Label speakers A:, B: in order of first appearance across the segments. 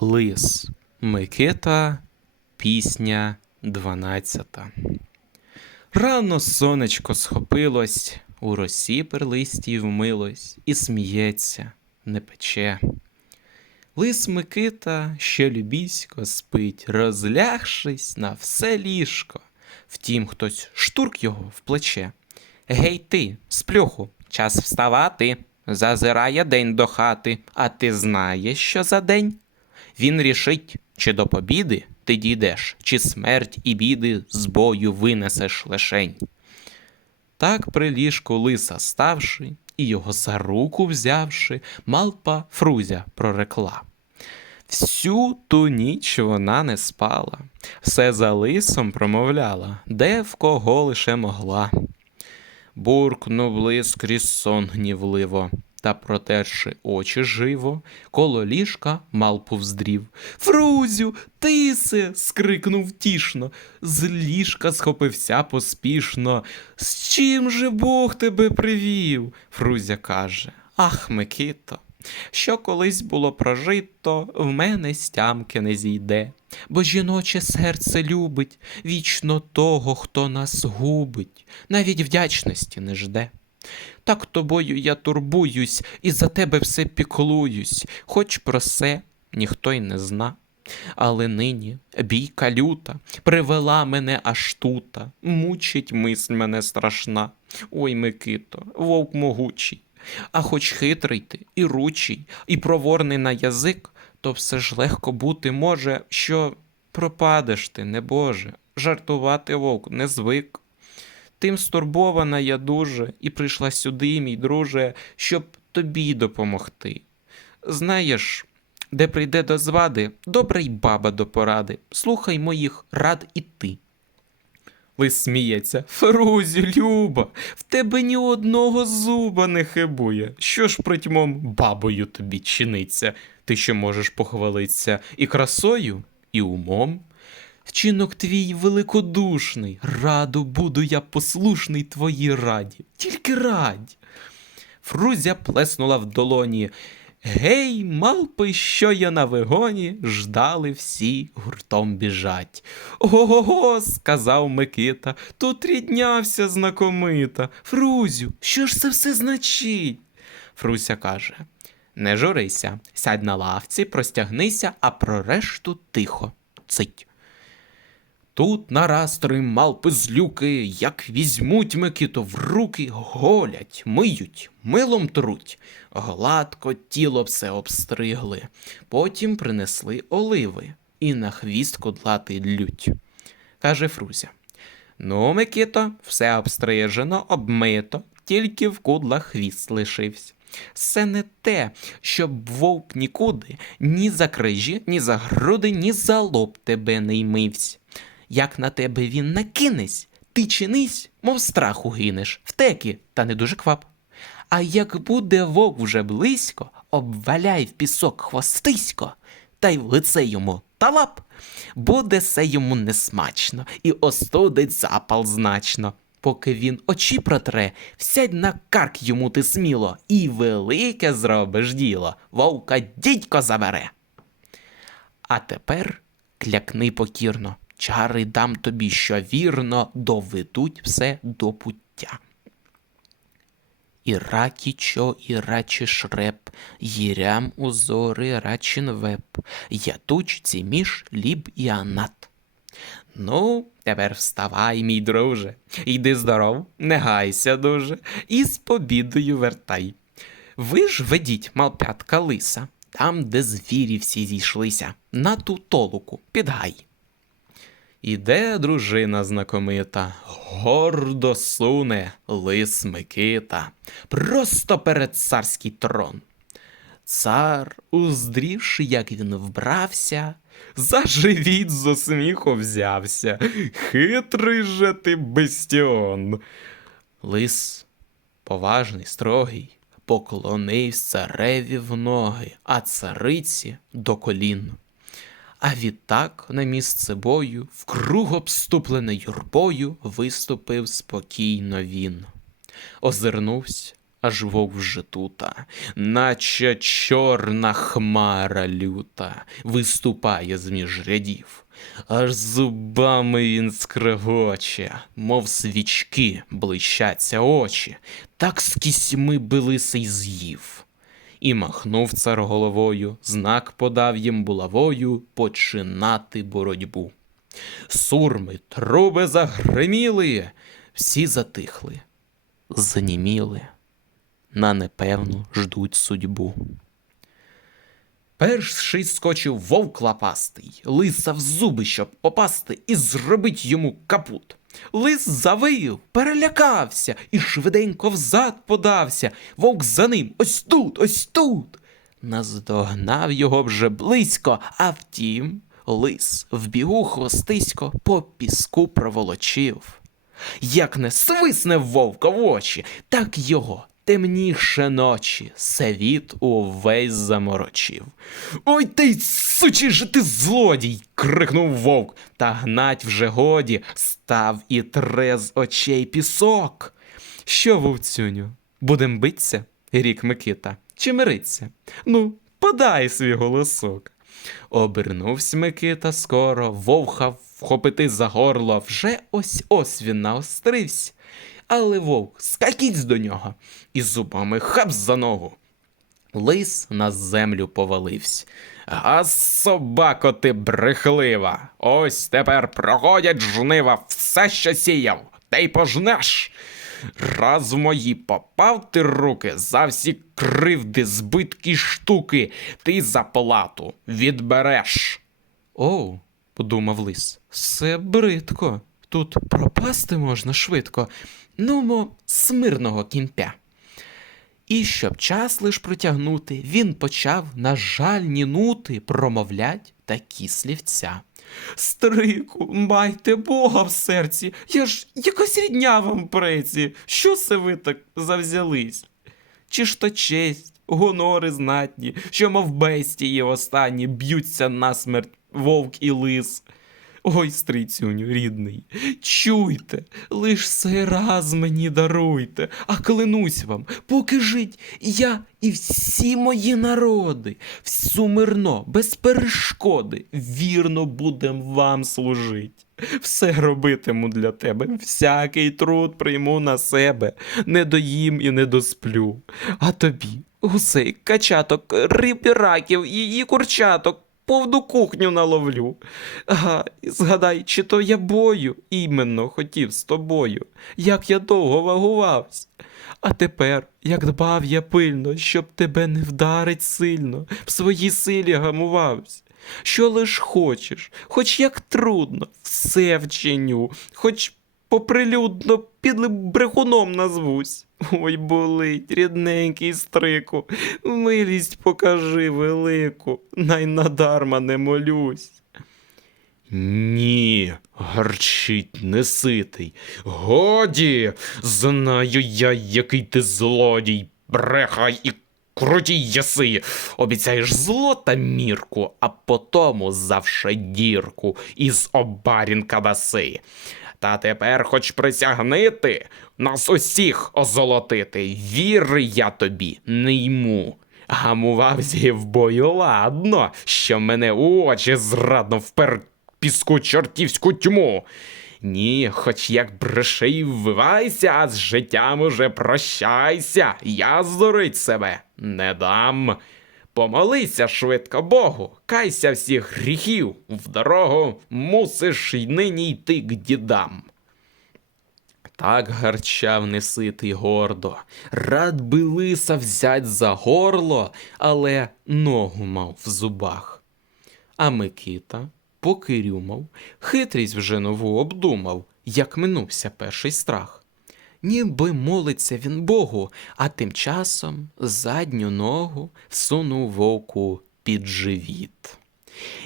A: Лис Микита, пісня дванадцята. Рано сонечко схопилось, у росі перлистій вмилось, і сміється, не пече. Лис Микита ще любісько спить, розлягшись на все ліжко. Втім, хтось штурк його в плече. Гей ти, сплюху, час вставати. Зазирає день до хати, а ти знаєш, що за день? Він рішить, чи до побіди ти дійдеш, чи смерть і біди з бою винесеш лишень. Так при ліжку лиса ставши, і його за руку взявши, малпа Фрузя прорекла. Всю ту ніч вона не спала, все за лисом промовляла, де в кого лише могла. Буркнув лис крізь сон гнівливо, та протерши очі живо, коло ліжка малпу вздрів. Фрузю, тисе. скрикнув тішно. З ліжка схопився поспішно. З чим же Бог тебе привів? Фрузя каже. Ах, Микито, що колись було прожито, в мене стямки не зійде, бо жіноче серце любить вічно того, хто нас губить, навіть вдячності не жде. Так тобою я турбуюсь і за тебе все піклуюсь, хоч про це ніхто й не зна. Але нині бійка люта привела мене аж тута, мучить мисль мене страшна. Ой, Микито, вовк могучий. А хоч хитрий ти і ручий, і проворний на язик, то все ж легко бути може, що пропадеш ти, небоже, жартувати вовк не звик. Тим стурбована я дуже і прийшла сюди, мій друже, щоб тобі допомогти. Знаєш, де прийде до звади, добра й баба до поради. Слухай моїх рад і ти. Лис сміється. Фрузю, Люба, в тебе ні одного зуба не хибує. Що ж притьмом бабою тобі чиниться? Ти що можеш похвалитися і красою, і умом? Вчинок твій великодушний, раду буду я послушний твоїй раді, тільки радь. Фрузя плеснула в долоні. Гей, малпи, що я на вигоні, ждали всі гуртом біжать. Ого-го, сказав Микита, тут ріднявся знакомита. Фрузю, що ж це все значить? Фруся каже. Не журися, сядь на лавці, простягнися, а про решту тихо. Цить. Тут нараз три малпи злюки, як візьмуть Микиту в руки, голять, миють, милом труть, гладко тіло все обстригли, потім принесли оливи і на хвіст кудлатий лють. Каже Фрузя. Ну, Микито, все обстрижено, обмито, тільки в кудлах хвіст лишився. Це не те, щоб вовк нікуди, ні за крижі, ні за груди, ні за лоб тебе не ймився. Як на тебе він накинесь, ти чинись, мов страху гинеш, втеки, та не дуже квап. А як буде вовк вже близько, обваляй в пісок хвостисько, та й в лице йому талап, буде се йому несмачно і остудить запал значно. Поки він очі протре, всядь на карк йому ти сміло, і велике зробиш діло, вовка дідько забере. А тепер клякни покірно, чари дам тобі, що вірно доведуть все до пуття. І ракічо, і рачі шреп, їрям узори рачин веб, ятучці між ліб і анат. Ну, тепер вставай, мій друже, йди здоров, не гайся дуже, і з побідою вертай. Ви ж ведіть малпятка лиса, там, де звірі всі зійшлися, на ту толуку, під гай. Іде дружина знакомита, гордо суне лис Микита, просто перед царський трон. Цар, уздрівши, як він вбрався, за живіт зо сміху взявся. Хитрий же ти bestіон. Лис, поважний, строгий, поклонився цареві в ноги, а цариці до колін. А відтак на місце бою, вкруг обступлений юрбою, виступив спокійно він. Озирнувся, аж вовк вже тута, наче чорна хмара люта, виступає з між рядів. Аж зубами він скрегоче, мов свічки блищаться очі, так з кісьми билисий з'їв. І махнув цар головою, знак подав їм булавою починати боротьбу. Сурми, труби загриміли, всі затихли, заніміли, на непевну ждуть судьбу. Перший скочив вовк лапастий, лиса в зуби, щоб попасти, і зробить йому капут. Лис завив, перелякався і швиденько взад подався. Вовк за ним ось тут, ось тут. Наздогнав його вже близько, а втім, лис в бігу хвостисько по піску проволочив. Як не свисне вовка в очі, так його темніше ночі світ увесь заморочив. Ой ти сучий же ти злодій. крикнув вовк, та гнать вже годі став і тре з очей пісок. Що, вовцюню, будем биться? рік Микита, чи мириться? Ну, подай свій голосок. Обернувся Микита скоро, вовха вхопити за горло, вже ось ось він наострився. Але вовк скакіть до нього і зубами хап за ногу. Лис на землю повалився. А собако ти брехлива. Ось тепер проходять жнива все, що сіяв, та й пожнеш. Раз в мої попав ти руки за всі кривди, збитки штуки, ти за плату відбереш. Оу, подумав лис, все бридко. Тут пропасти можна швидко. Нумо, смирного кімпя. І щоб час лиш протягнути, він почав на жальні нути промовлять такі слівця. Стрику, майте Бога в серці, я ж якась рідня вам преці. Що це ви так завзялись? Чи ж то честь, гонори знатні, що мов бестії останні б'ються насмерть вовк і лис. Ой, стрицюню, рідний, чуйте, лиш сей раз мені даруйте, а клянусь вам, поки жить я і всі мої народи, всю мирно, без перешкоди, вірно будем вам служить. Все робитиму для тебе, всякий труд прийму на себе, не доїм і не досплю. А тобі, гусей, качаток, риб і раків, її курчаток, повну кухню наловлю. Ага, і згадай, чи то я бою іменно хотів з тобою, як я довго вагувався. А тепер, як дбав я пильно, щоб тебе не вдарить сильно, в своїй силі гамувався. Що лиш хочеш, хоч як трудно, все вчиню, хоч поприлюдно підлим брехуном назвусь. Ой, болить, рідненький стрику, милість покажи велику, най надарма не молюсь. Ні, гарчить неситий. Годі, знаю я, який ти злодій, брехай і крутій єси. Обіцяєш зло та мірку, а потому завше дірку із обарінка даси. Та тепер хоч присягнити, нас усіх озолотити. Віри я тобі не йму. Гамувався в бою ладно, що мене у очі зрадно впер піску чортівську тьму. Ні, хоч як бреше й ввивайся, а з життям уже прощайся, я здурить себе не дам. Помолися швидко Богу, кайся всіх гріхів, в дорогу мусиш й нині йти к дідам. Так гарчав неситий гордо, рад би лиса взять за горло, але ногу мав в зубах. А Микита, поки рюмав, хитрість вже нову обдумав, як минувся перший страх. Ніби молиться він Богу, а тим часом задню ногу всунув вовку під живіт.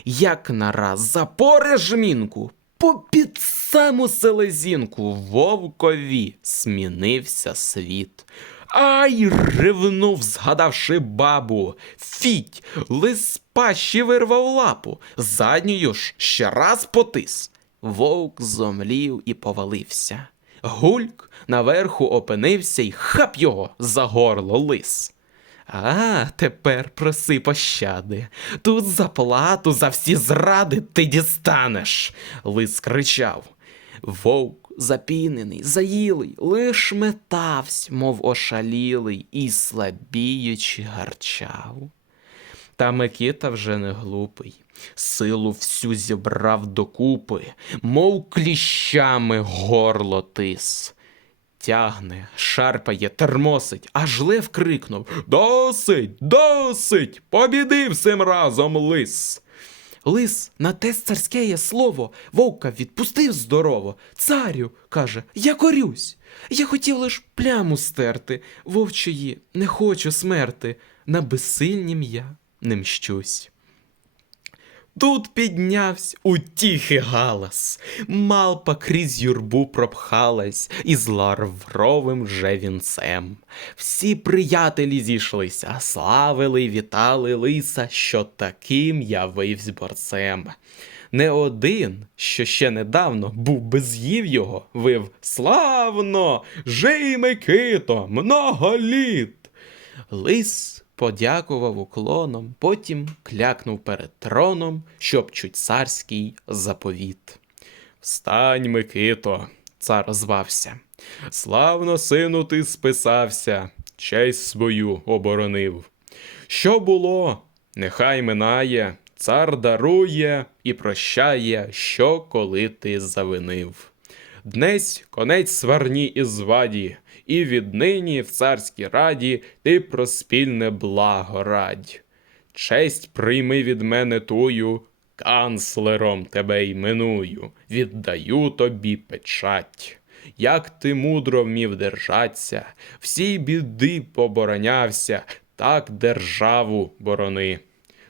A: Як нараз запоре жмінку, попід саму селезінку вовкові смінився світ. Ай, ревнув, згадавши бабу. Фіть, лис пащі вирвав лапу, задньою ж ще раз потис. Вовк зомлів і повалився. Гульк наверху опинився й хап його за горло лис. А, тепер проси пощади. Тут за плату за всі зради ти дістанеш. Лис кричав. Вовк запінений, заїлий, лиш метавсь, мов ошалілий, і слабіючи гарчав. Та Микита вже не глупий, силу всю зібрав докупи, мов кліщами горло тис. Тягне, шарпає, термосить, аж лев крикнув Досить, досить! Побіди всім разом лис. Лис на те царське слово вовка відпустив здорово. Царю, каже, я корюсь. Я хотів лиш пляму стерти, вовчої не хочу смерти, на безсильнім я не мщусь. Тут піднявсь утіхи галас, малпа крізь юрбу пропхалась із ларвровим же вінцем. Всі приятелі зійшлися, славили вітали лиса, що таким явивсь борцем. Не один, що ще недавно був без'їв його, вив Славно! Жий Микито, много літ! Лис подякував уклоном, потім клякнув перед троном, щоб чуть царський заповіт. Встань, Микито, цар звався. Славно, сину, ти списався, честь свою оборонив. Що було, нехай минає, цар дарує і прощає, що коли ти завинив. Днесь конець сварні і зваді, і віднині в царській раді ти про спільне благо радь. Честь прийми від мене тую, канцлером тебе іменую, віддаю тобі печать. Як ти мудро вмів держаться, всій біди поборонявся, так державу борони.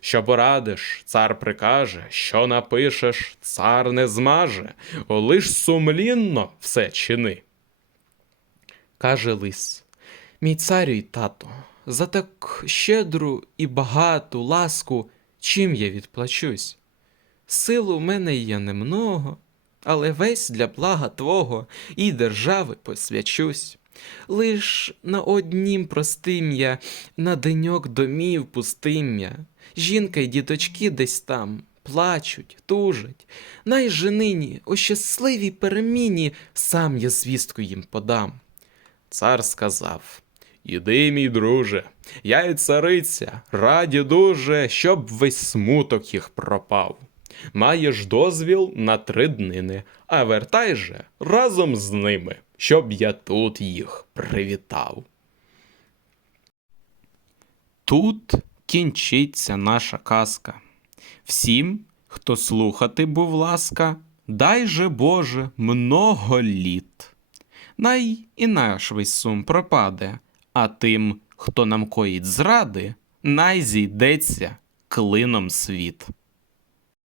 A: Що порадиш, цар прикаже, що напишеш, цар не змаже, лиш сумлінно все чини. Каже лис, мій царю й тато, за так щедру і багату ласку, чим я відплачусь? Силу в мене є немного, але весь для блага твого і держави посвячусь. Лиш на однім простим я, на деньок домів пустим я. Жінка й діточки десь там плачуть, тужать. Най же о щасливій переміні, сам я звістку їм подам. Цар сказав: Іди, мій друже, я й цариця, раді дуже, щоб весь смуток їх пропав. Маєш дозвіл на три днини, а вертай же разом з ними, щоб я тут їх привітав. Тут кінчиться наша казка. Всім, хто слухати був ласка, дай же Боже много літ. Най і наш весь сум пропаде, а тим, хто нам коїть зради, най зійдеться клином світ.